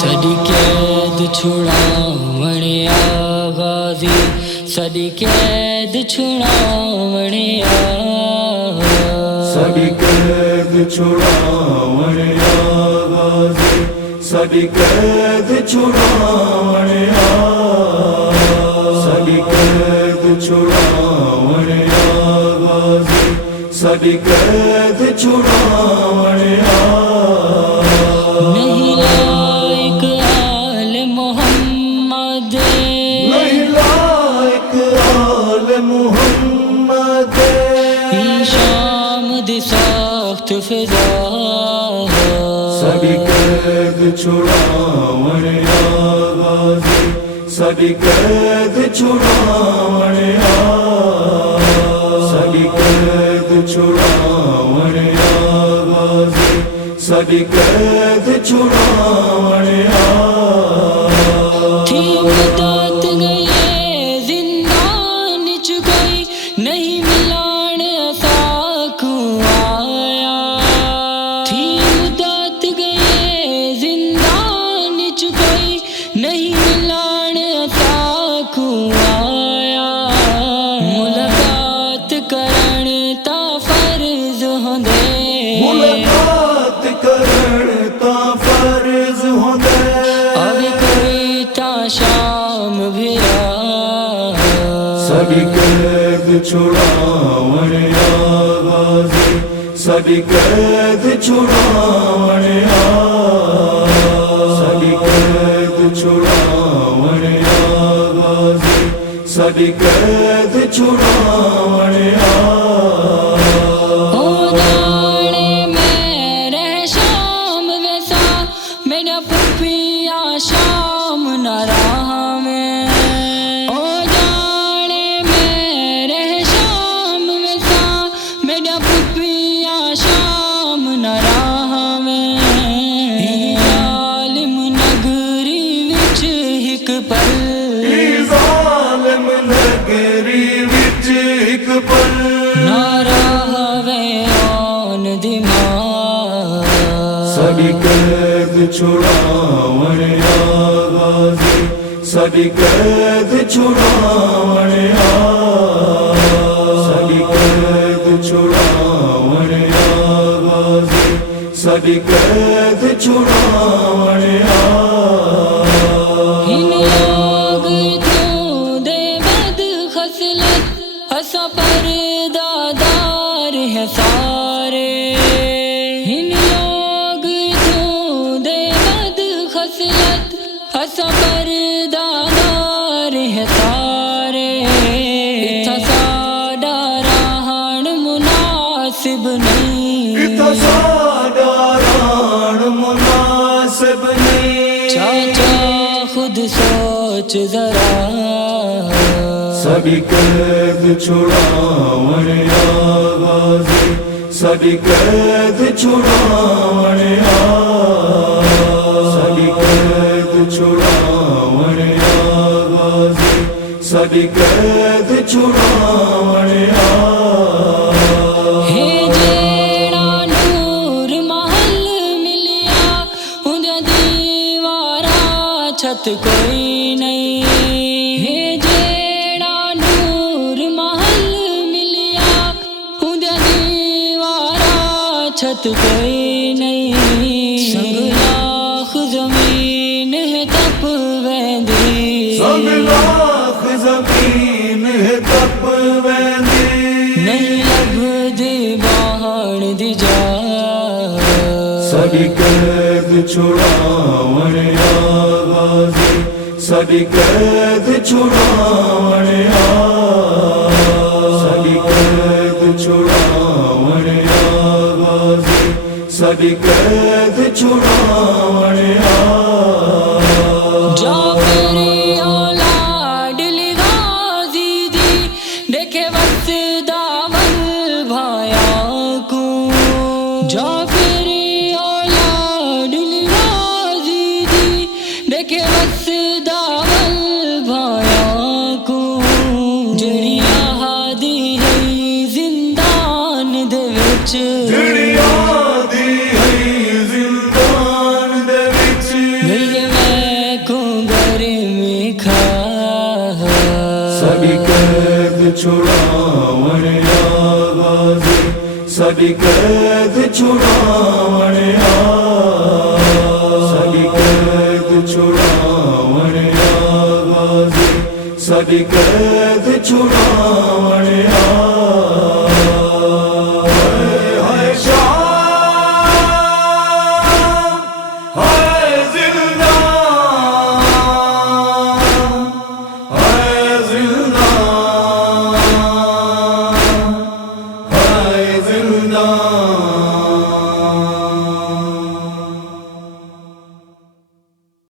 Study قید چھڑاونے آ غازی، study قید چھڑاونے آ، study قید چھڑاونے آ غازی، سڈی قید چھڑاونے آ، سڈی قید چھڑاونے آ غازی، سڈی قید چھڑاونے آ۔ نہیں لائق آل محمد، نہیں لائق آل محمد، ای شام دی سخت فضا، سڈی قید چھڑاونے آ غازی، سڈی قید چھڑاونے آ، سڈی قید چھڑاونے آ غازی، سڈی قید چھڑاونے آ۔ تھی مدت گئے زندان چ کوئی نہیں ملان ساکو آیا، تھی مدت گئے زندان چ کوئی نہیں ملان ساکو آیا، ملاقات کرن تا فرض ہوندے، ملاقات کرن تا فرض ہوندے، ابھی کوئی تا شام بھرا، سڈی قید چھڑاونے آ غازی، سڈی قید چھڑاونے آ، سڈی قید چھڑاونے آ غازی، سڈی قید چھڑاونے آ۔ او جانے میرے شام ویسا میرا پپیا شام نہ رہا میں، او جانے میرے شام ویسا میرا پپیا شام نہ رہا میں، ظالم نگری وچ ایک پل، ظالم نگری وچ ایک پل، نہ رہوے آن دماغ، سڈی قید چھڑاونے آ غازی، سڈی قید چھڑاونے آ، سڈی قید چھڑاونے آ غازی، سڈی قید چھڑاونے آ۔ ان لوگ تو دے بد خصلت اسا پردادار ہے سارے، ان لوگ تو دے بد خصلت اسا پردادار ہے سارے، اتھا ساڈا رہن مناسب نہیں، اتھا ساڈا رہن مناسب نہیں، چاچا خود سوچ ذرا، سڈی قید چھڑاونے آ غازی، سڈی قید چھڑاونے آ، سڈی قید چھڑاونے آ غازی، سڈی قید چھڑاونے آ۔ ہے جیڑا نور محل ملیا اندر دیوارا چھت کوئی نہیں، ہے جیڑا نور محل ملیا اندر دیوارا چھت کوئی نہیں، سنگ لاکھ زمین ہے تپ ویندی، سنگ لاکھ زمین ہے تپ ویندی، نہیں لبھدی باہن دی جا، سڈی قید چھڑاونے آ غازی، سڈی قید چھڑاونے آ، سڈی قید چھڑاونے آ غازی، سڈی قید چھڑاونے آ۔ جعفری اولاد علی غازی دی دیکھے وقت داول بھایا کو، جعفری اولاد علی غازی ਸਾਡੀ ਕੈਦ ਛੁਡਾਵਣ ਆ ਸਾਡੀ ਕੈਦ ਛੁਡਾਵਣ ਆ ਗਾਜ਼ੀ ਸਾਡੀ ਕੈਦ ਛੁਡਾਵਣ ਆ